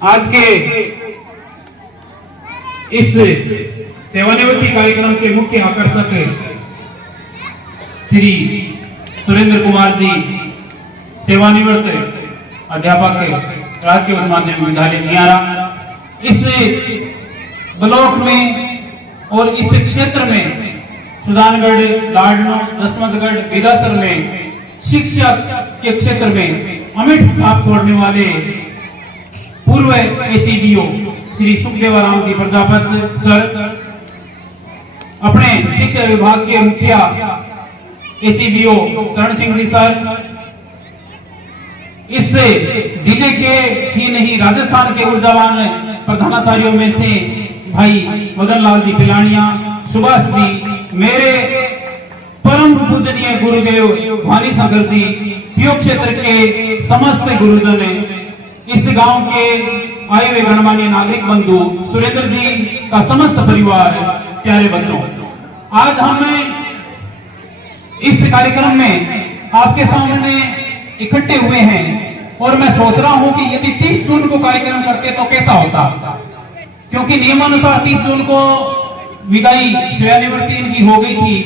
आज के इस सेवानिवृत्ति कार्यक्रम के मुख्य आकर्षक श्री सुरेंद्र कुमार जी, सेवानिवृत्त अध्यापक राजकीय उच्च माध्यमिक विद्यालय नियारा। इस ब्लॉक में और इस क्षेत्र में सुजानगढ़, लाडनो, जसवंतगढ़, बेदासर में शिक्षा के क्षेत्र में अमिट छाप छोड़ने वाले पूर्व एसीडीओ श्री सुखदेवाराम जी प्रजापति सर, अपने शिक्षा विभाग के मुखिया एसीडीओ चरण सिंह जी सर, इस जिले के ही नहीं राजस्थान के ऊर्जावान प्रधानाचार्यों में से भाई मदन लाल जी पिलानिया, सुभाष जी, मेरे परम पूजनीय गुरुदेव भानी सागर जी, पीओ क्षेत्र के समस्त गुरुजन, इस गांव के आए हुए गणमान्य नागरिक बंधु, सुरेंद्र जी का समस्त परिवार, प्यारे बच्चों, आज हम इस कार्यक्रम में आपके सामने इकट्ठे हुए हैं और मैं सोच रहा हूं कि यदि 30 जून को कार्यक्रम करते तो कैसा होता, क्योंकि नियमानुसार 30 जून को विदाई सेवानिवृत्ति इनकी हो गई थी,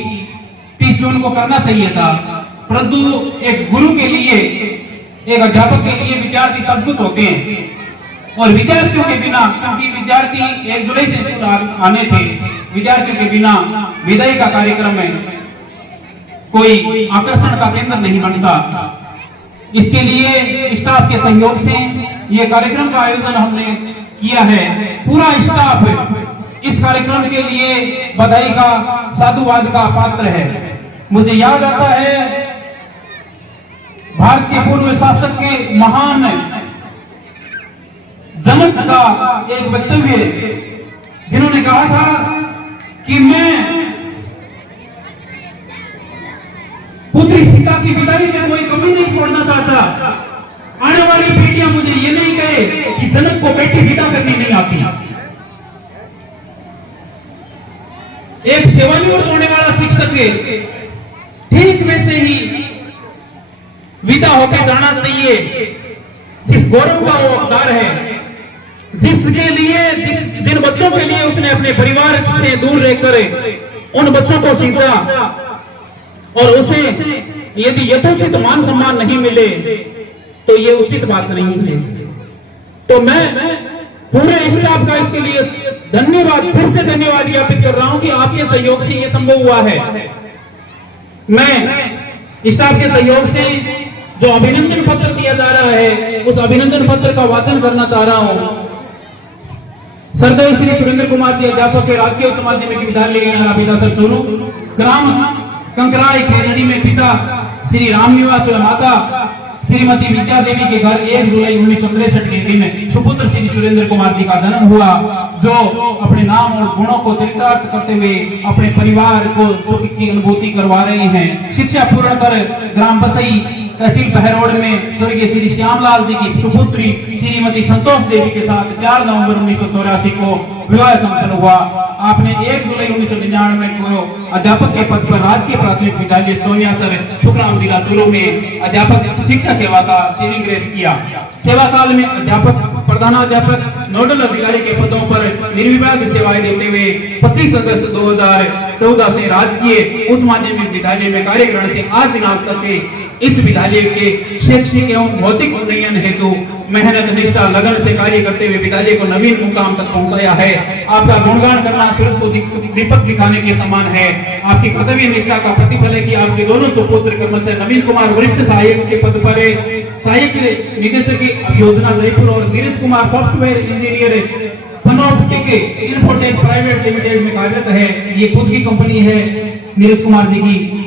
30 जून को करना चाहिए था, परंतु एक गुरु के लिए, एक अध्यापक के लिए विद्यार्थी सब कुछ होते हैं और विद्यार्थियों के बिना, क्योंकि विद्यार्थी 1 जुलाई से स्कूल आने थे, विद्यार्थियों के बिना विदाई का कार्यक्रम में कोई आकर्षण का केंद्र नहीं बनता। इसके लिए स्टाफ के सहयोग से यह कार्यक्रम का आयोजन हमने किया है। पूरा स्टाफ इस कार्यक्रम के लिए बधाई का, साधुवाद का पात्र है। मुझे याद आता है भारत के पूर्व शासक के महान जनक का एक वक्तव्य, जिन्होंने कहा था कि मैं पुत्री सीता की विदाई में कोई कमी नहीं छोड़ना चाहता। आने वाली पीढ़ियां मुझे ये नहीं कहे कि जनक को बेटी विदा करनी नहीं आती। एक सेवानिवृत्त होने वाला शिक्षक ठीक वैसे ही विदा होकर जाना चाहिए। जिस गौरव का वो अवतार है, जिसके लिए, जिन बच्चों के लिए उसने अपने परिवार से दूर रहकर उन बच्चों को सींचा और उसे यदि यथोचित मान सम्मान नहीं मिले तो ये उचित बात नहीं है। तो मैं पूरे स्टाफ का इसके लिए धन्यवाद, फिर से धन्यवाद ज्ञापित कर रहा हूं कि आपके सहयोग से ये संभव हुआ है। मैं स्टाफ के सहयोग से जो अभिनंदन पत्र दिया जा रहा है, उस अभिनंदन पत्र का वाचन करना चाह रहा हूं। सरदार श्री सुरेंद्र कुमार जी, अध्यापक के राजकीय उच्च माध्यमिक विद्यालय बेदासर चूरू, ग्राम कंकराई खेलड़ी में पिता श्री रामनिवास व माता श्रीमती विद्या देवी के घर 1 जुलाई 1963 के दिन सुपुत्र श्री सुरेंद्र कुमार जी का जन्म हुआ, जो अपने नाम और गुणों को चरितार्थ करते हुए अपने परिवार को सुख की अनुभूति करवा रहे हैं। शिक्षा पूर्ण कर ग्राम बसई तहसील बहरोड में स्वर्गीय श्री श्यामलाल जी की सुपुत्री श्रीमती संतोष देवी के साथ 4 नवंबर 1984 को विवाह संपन्न हुआ। आपने 1 जुलाई 1999 को अध्यापक के पद पर राजकीय प्राथमिक विद्यालय सोनियासर, सुखराम जिला चूरू में अध्यापक शिक्षा सेवा का सेविंग ग्रेस किया। सेवा काल में अध्यापक, प्रधानाध्यापक, नोडल अधिकारी के पदों पर निर्विवाद सेवाएं देते हुए 25 अगस्त 2014 से राजकीय उच्च माध्यमिक विद्यालय में कार्य करने से आज दिनांक तक इस विद्यालय के शैक्षिक एवं भौतिक उन्नयन हेतु मेहनत, निष्ठा, लगन से कार्य करते हुए विद्यालय को नवीन मुकाम तक पहुंचाया है। आपका गुणगान करना सूरज को दीपक दिखाने के समान है। आपकी कर्तव्य निष्ठा का प्रतिफल है कि आपके दोनों सुपुत्र क्रमशः नवीन कुमार वरिष्ठ सहायक के पद पर सहायक निदेशक की अभियोजना जयपुर और Neeraj Kumar software engineer Panoptic Infotech Private Limited में कार्यरत है। ये खुद की कंपनी है नीरज कुमार जी की।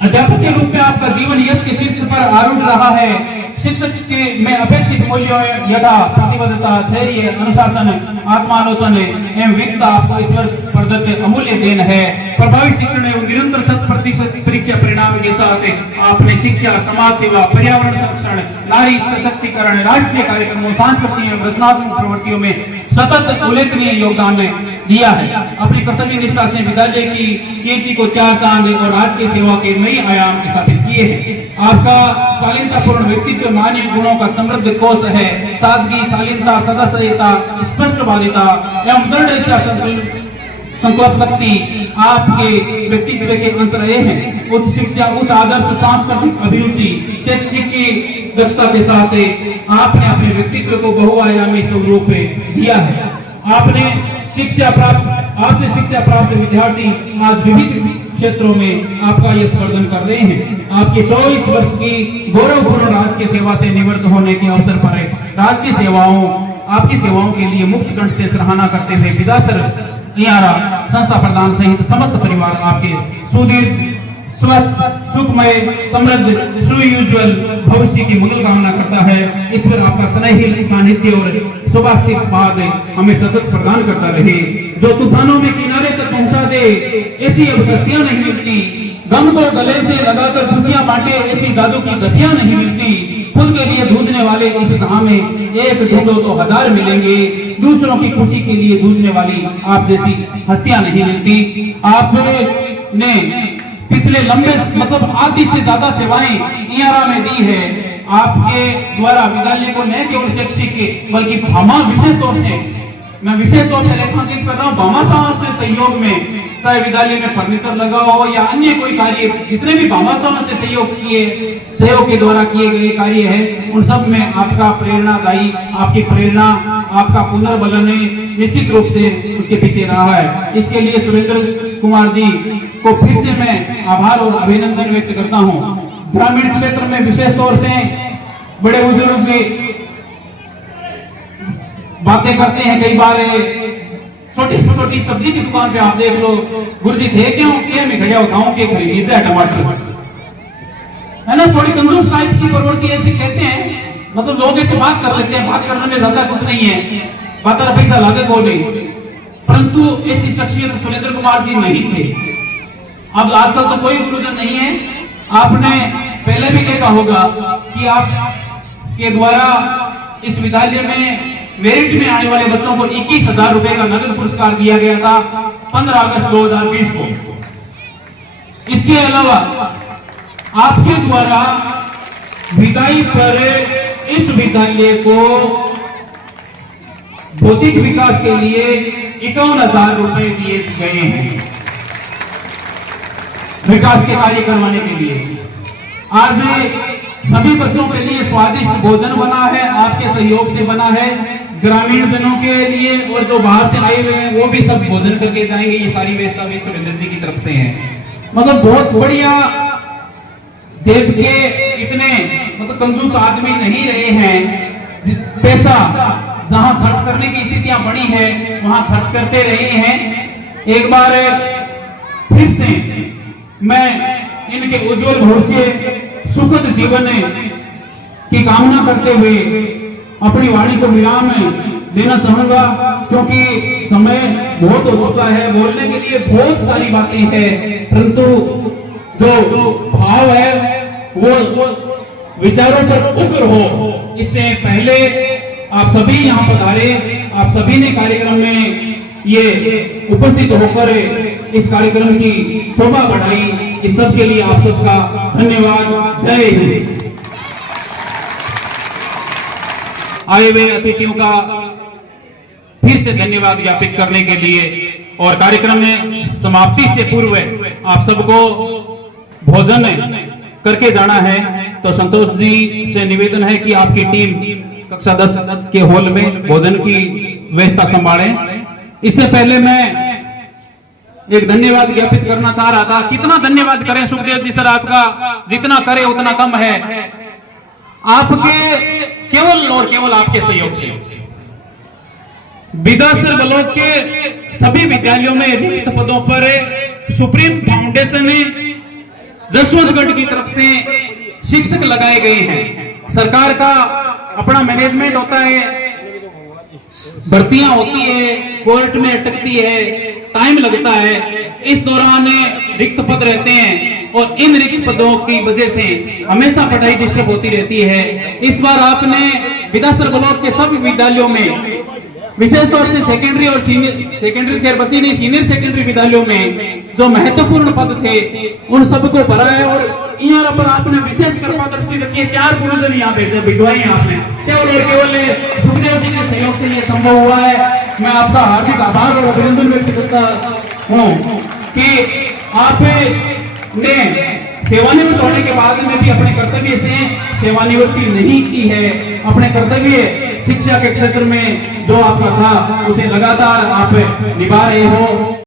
अध्यापक के रूप में आपका जीवन यश के शीर्ष पर आरूढ़ रहा है। शिक्षक के में अपेक्षित मूल्यों यथा प्रतिबद्धता, धैर्य, अनुशासन, आत्मालोचन एवं विद्या आपको ईश्वर प्रदत्त अमूल्य देन है। प्रभावी शिक्षण एवं निरंतर 100% परीक्षा परिणाम के साथ आपने शिक्षा, समाज सेवा, पर्यावरण संरक्षण, नारी सशक्तिकरण, राष्ट्रीय कार्यक्रमों, सांस्कृतिक एवं रचनात्मक प्रवृत्तियों में सतत उल्लेखनीय योगदान दिया है। अपनी कर्तव्य निष्ठा से विद्यालय की कीर्ति को 4 चांद और राजकीय सेवा के नए आयाम स्थापित किए हैं। आपका शालीनतापूर्ण व्यक्तित्व मानवीय गुणों का समृद्ध कोश है। सादगी, शालीनता, सदाशयता, स्पष्टवादिता एवं दृढ़ इच्छा संकल्प शक्ति आपके व्यक्तित्व के अंश रहे हैं। उच्च शिक्षा, उच्च आदर्श, सांस्कृतिक अभिरुचि, शैक्षिक की दक्षता के साथ आपने अपने व्यक्तित्व को बहुआयामी स्वरूप दिया है। आपसे शिक्षा प्राप्त विद्यार्थी आज विभिन्न क्षेत्रों में आपका यश वर्धन कर रहे हैं। आपके 24 वर्ष की गौरवपूर्ण राजकीय सेवा से निवृत्त होने के अवसर पर राजकीय सेवाओं, आपकी सेवाओं के लिए मुक्त कंठ से सराहना करते हुए विदासर इयारा संस्था प्रधान सहित समस्त परिवार आपके सुदीर्घ, स्वस्थ, सुखमय, समृद्ध, सुउज्ज्वल भविष्य की मंगल कामना करता है। इस पर आपका स्नेही सानिध्य और शुभाशीर्वाद हमें सतत प्रदान करता रहे। जो तूफानों में किनारे तक पहुंचा दे, ऐसी अब गतियां नहीं मिलती। गम को गले से लगाकर खुशियां बांटे, ऐसी जादू की गतियां नहीं मिलती। खुद के लिए जूझने वाले इस जहां में एक ढूंढो तो हजार मिलेंगे। दूसरों की खुशी के लिए जूझने वाली आप जैसी हस्तियां नहीं मिलती। आपने पिछले लंबे मतलब आधी से ज्यादा सेवाएं इयारा में दी है। आपके द्वारा विद्यालय को न केवल शैक्षिक बल्कि भामा विशेष तौर से, मैं विशेष तौर से रेखांकित कर रहा हूँ, भामा समाज से सहयोग में, चाहे विद्यालय में फर्नीचर लगा हो या अन्य कोई कार्य, जितने भी भामा समाज से सहयोग के द्वारा किए गए कार्य है, उन सब में आपका प्रेरणादायी, आपकी प्रेरणा, आपका पुनर्बलन निश्चित रूप से उसके पीछे रहा है। इसके लिए सुरेंद्र कुमार जी को फिर से मैं आभार और अभिनंदन व्यक्त करता हूँ। ग्रामीण क्षेत्र में विशेष तौर से बड़े बुजुर्ग बातें करते हैं, कई बार छोटी छोटी सब्जी की दुकान पे आप देख लो, गुरुजी थे क्यों क्या मैं खड़िया उठाऊं के खरीदी से टमाटर, है ना, थोड़ी कंजूस टाइप की प्रवृत्ति ऐसी कहते हैं। मतलब लोग ऐसे बात कर लेते हैं, बात करने में ज्यादा कुछ नहीं है, बात पैसा लागे को नहीं, परंतु ऐसी शख्सियत सुरेंद्र कुमार जी नहीं थे। अब आजकल तो कोई गुरुजन नहीं है। आपने पहले भी देखा होगा कि आप के द्वारा इस विद्यालय में मेरिट में आने वाले बच्चों को 21,000 रुपए का नगद पुरस्कार दिया गया था 15 अगस्त 2020 को। इसके अलावा आपके द्वारा विदाई पर इस विद्यालय को भौतिक विकास के लिए 51,000 रुपए दिए गए हैं, विकास के कार्य करवाने के लिए। आज सभी बच्चों के लिए स्वादिष्ट भोजन बना है, आपके सहयोग से बना है। ग्रामीण जनों के लिए और जो बाहर से आए हुए हैं वो भी सब भोजन करके जाएंगे। ये सारी व्यवस्था भी सुरेंद्र जी की तरफ से है। मतलब बहुत बढ़िया, जेब के इतने मतलब कंजूस आदमी नहीं रहे हैं। पैसा जहां खर्च करने की स्थितियां बनी है वहां खर्च करते रहे हैं। एक बार फिर से मैं इनके उज्जवल भविष्य, सुखद जीवन की कामना करते हुए अपनी वाणी को विराम देना चाहूंगा, क्योंकि समय बहुत हो चुका है। बोलने के लिए बहुत सारी बातें हैं, परंतु जो भाव है वो विचारों पर उग्र हो। इससे पहले आप सभी यहाँ पधारे, आप सभी ने कार्यक्रम में ये उपस्थित होकर इस कार्यक्रम की शोभा बढ़ाई। इस सब के लिए आप सबका धन्यवाद। जय हिंद। आए हुए अतिथियों का फिर से धन्यवाद ज्ञापित करने के लिए और कार्यक्रम में समाप्ति से पूर्व आप सबको भोजन करके जाना है, तो संतोष जी से निवेदन है कि आपकी टीम कक्षा 10 के हॉल में भोजन की व्यवस्था संभालें। इससे पहले मैं एक धन्यवाद ज्ञापित करना चाह रहा था। कितना धन्यवाद करें सुखदेव जी सर, आपका जितना करे उतना कम है। आपके केवल और केवल आपके सहयोग से विदासर ब्लॉक के सभी विद्यालयों में रिक्त पदों पर सुप्रीम फाउंडेशन जसवंतगढ़ की तरफ से शिक्षक लगाए गए हैं। सरकार का अपना मैनेजमेंट होता है, भर्तियां होती है, कोर्ट में अटकती है, टाइम लगता है, इस दौरान रिक्त पद रहते हैं और इन रिक्त पदों की वजह से हमेशा पढ़ाई डिस्टर्ब होती रहती है। इस बार आपने विदासर ब्लॉक के सभी विद्यालयों में, विशेष तौर से सेकेंडरी और सीनियर, सेकेंडरी खैर बची नहीं, सीनियर सेकेंडरी विद्यालयों में जो महत्वपूर्ण पद थे उन सबको भरा है। और यहाँ पर आपने विशेष कृपा दृष्टि रखी है, 4 गुरुजन यहाँ पे भिजवाई हैं आपने, केवल और केवल सुखदेव जी के सहयोग से ये संभव हुआ है। मैं आपका हार्दिक आभार और अभिनंदन व्यक्त करता हूँ कि आपने सेवानिवृत्त होने के बाद में भी अपने कर्तव्य से सेवानिवृत्ति नहीं की है, अपने कर्तव्य शिक्षा के क्षेत्र में जो आपका था उसे लगातार आप निभा रहे हो।